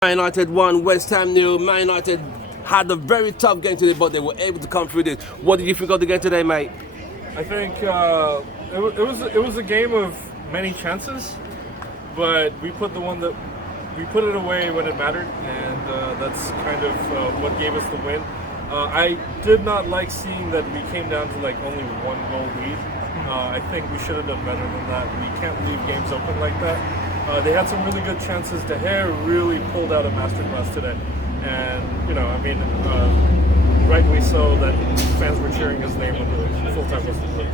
Man United won, West Ham nil. Man United had a very tough game today, but they were able to come through this. What did you think of the game today, mate? I think it was a game of many chances, but we put it away when it mattered, and that's kind of what gave us the win. I did not like seeing that we came down to like only one goal lead. I think we should have done better than that. We can't leave games open like that. They had some really good chances. De Gea really pulled out a masterclass today, and rightly so that fans were cheering his name when the full-time whistle blew.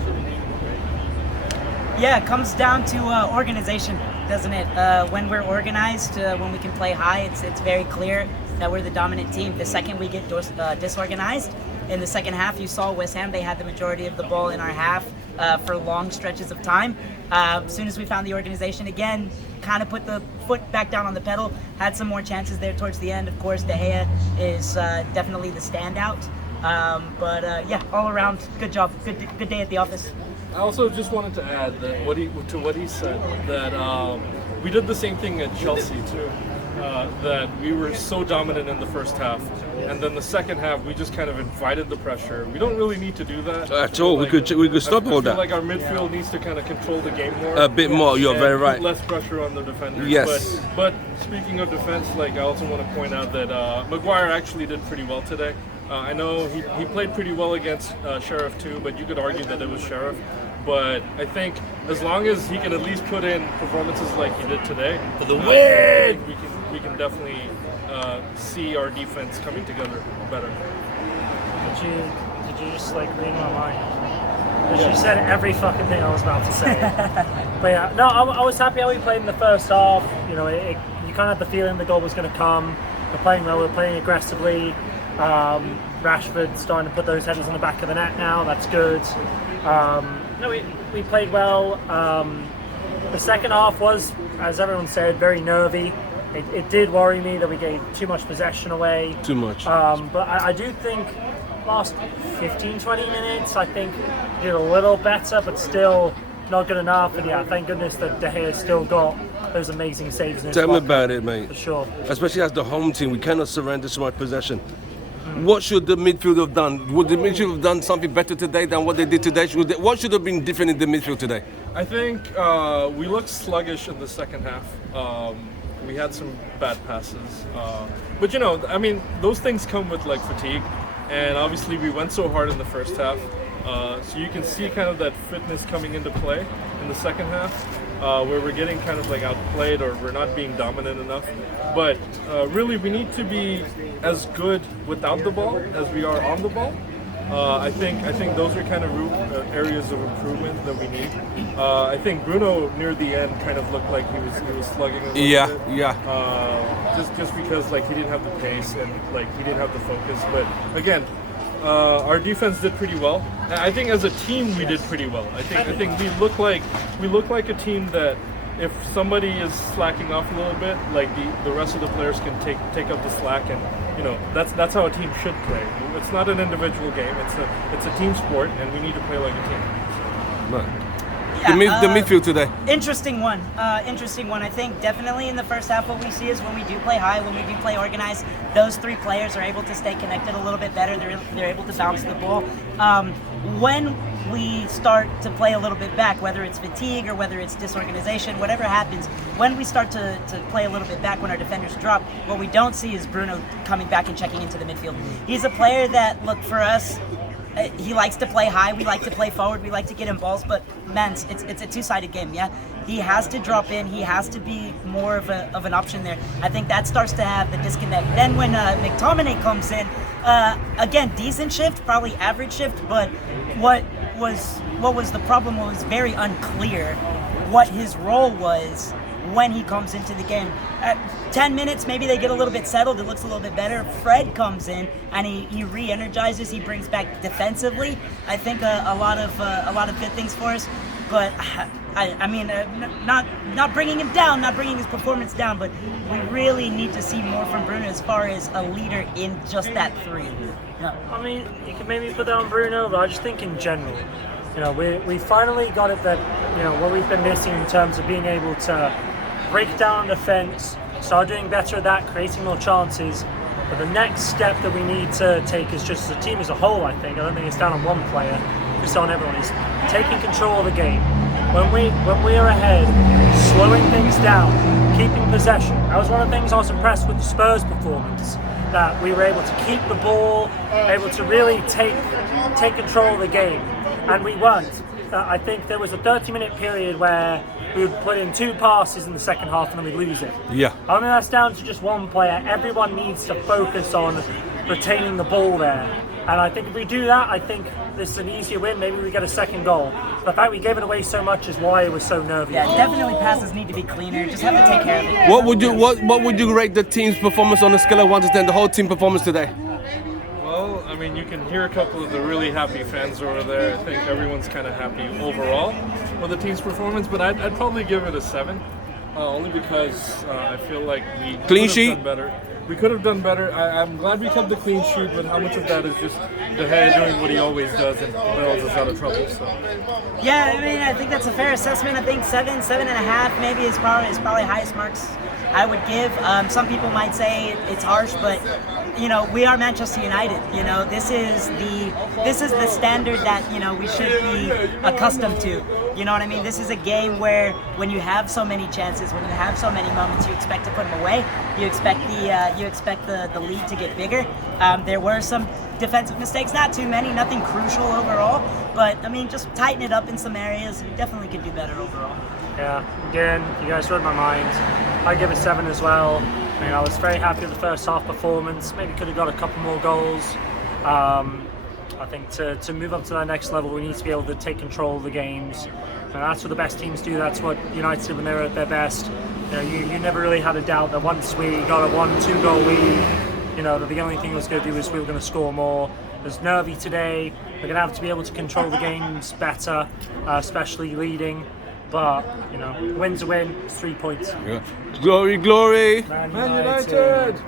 Yeah, it comes down to organization, doesn't it? When we're organized, when we can play high, it's very clear that we're the dominant team. The second we get disorganized, in the second half, you saw West Ham, they had the majority of the ball in our half for long stretches of time. As soon as we found the organization again, kind of put the foot back down on the pedal, had some more chances there towards the end. Of course, De Gea is definitely the standout. Yeah, all around, good job. Good day at the office. I also just wanted to add that what he said, that we did the same thing at Chelsea too. That we were so dominant in the first half, and then the second half we just kind of invited the pressure. We don't really need to do that At all. We could stop all that. Like our midfield needs to kind of control the game more. A bit more. You're very right. Put less pressure on the defenders. Yes. But speaking of defense, like I also want to point out that Maguire actually did pretty well today. I know he played pretty well against Sheriff too, but you could argue that it was Sheriff. But I think as long as he can at least put in performances like he did today, For the win! we can definitely see our defense coming together better. Did you just like read my mind? Because you said every fucking thing I was about to say. But yeah, no, I was happy how we played in the first half. You know, you kind of had the feeling the goal was going to come. We're playing well, we're playing aggressively. Rashford starting to put those headers on the back of the net now. That's good. No, we played well. The second half was, as everyone said, very nervy. It did worry me that we gave too much possession away. Too much. But I do think last 15-20 minutes, I think did a little better, but still not good enough. And yeah, thank goodness that De Gea still got those amazing saves in his Tell me pocket, about it, mate. for sure. Especially as the home team, we cannot surrender so much possession. What should the midfield have done? Would the midfield have done something better today than what they did today? What should have been different in the midfield today? I think we looked sluggish in the second half. We had some bad passes, but you know, I mean, those things come with like fatigue, and obviously we went so hard in the first half, so you can see kind of that fitness coming into play in the second half, where we're getting kind of like outplayed or we're not being dominant enough. But really, we need to be as good without the ball as we are on the ball. I think those are kind of areas of improvement that we need. I think Bruno near the end kind of looked like he was slugging a little bit. Yeah. Just because like he didn't have the pace and like he didn't have the focus. But again, our defense did pretty well. I think as a team we did pretty well. I think we look like a team that if somebody is slacking off a little bit, like the rest of the players can take up the slack, and you know that's how a team should play. It's not an individual game. It's a team sport, and we need to play like a team. Right. Yeah, The midfield today. Interesting one. I think definitely in the first half what we see is when we do play high, when we do play organized, those three players are able to stay connected a little bit better. They're able to bounce the ball. When we start to play a little bit back, whether it's fatigue or whether it's disorganization, whatever happens, when we start to play a little bit back, when our defenders drop, what we don't see is Bruno coming back and checking into the midfield. He's a player that, look, for us, he likes to play high, we like to play forward, we like to get him balls, but man, it's a two-sided game, yeah? He has to drop in, he has to be more of an option there. I think that starts to have the disconnect. Then when McTominay comes in, again, decent shift, probably average shift, but what was the problem was very unclear what his role was when he comes into the game. At 10 minutes, maybe they get a little bit settled, it looks a little bit better. Fred comes in and he re-energizes, he brings back defensively. I think a lot of good things for us. But I mean, not bringing him down, not bringing his performance down, but we really need to see more from Bruno as far as a leader in just that three. Yeah. I mean, you can maybe put that on Bruno, but I just think in general, you know, we finally got it that, you know, what we've been missing in terms of being able to break down defense, Start doing better at that, creating more chances. But the next step that we need to take is just as a team as a whole, I think. I don't think it's down on one player, just on everyone, is taking control of the game. When we are ahead, slowing things down, keeping possession. That was one of the things I was impressed with the Spurs performance, that we were able to keep the ball, able to really take control of the game. And we weren't. I think there was a 30-minute period where we would put in 2 passes in the second half and then we'd lose it. Yeah. I don't think that's down to just one player. Everyone needs to focus on retaining the ball there. And I think if we do that, I think this is an easier win. Maybe we get a second goal. The fact we gave it away so much is why it was so nervy. Yeah, definitely passes need to be cleaner. Just have to take care of it. What would you rate the team's performance on a scale of 1 to 10? The whole team performance today. Well, I mean, you can hear a couple of the really happy fans over there. I think everyone's kind of happy overall with the team's performance, but I'd probably give it a 7, only because I feel like we Clean could have sheet? done better. We could have done better. I'm glad we kept the clean sheet, but how much of that is just De Gea doing what he always does and bails us out of trouble? So. Yeah, I mean, I think that's a fair assessment. I think 7.5 maybe is probably highest marks I would give. Some people might say it's harsh, but you know, we are Manchester United. You know, this is the standard that, you know, we should be accustomed to. You know what I mean? This is a game where when you have so many chances, when you have so many moments, you expect to put them away. You expect the lead to get bigger. There were some defensive mistakes, not too many, nothing crucial overall. But I mean, just tighten it up in some areas. We definitely could do better overall. Yeah, again, you guys read my mind. I give it 7 as well. I mean, I was very happy with the first half performance. Maybe could have got a couple more goals. I think to move up to that next level, we need to be able to take control of the games. And that's what the best teams do. That's what United did when they were at their best. You know, you never really had a doubt that once we got a 1-2 goal lead, you know, that the only thing it was going to do is we were going to score more. There's nervy today. We're going to have to be able to control the games better, especially leading. But, you know, win's a win, it's 3 points. Yeah. Glory, glory. Man Man United!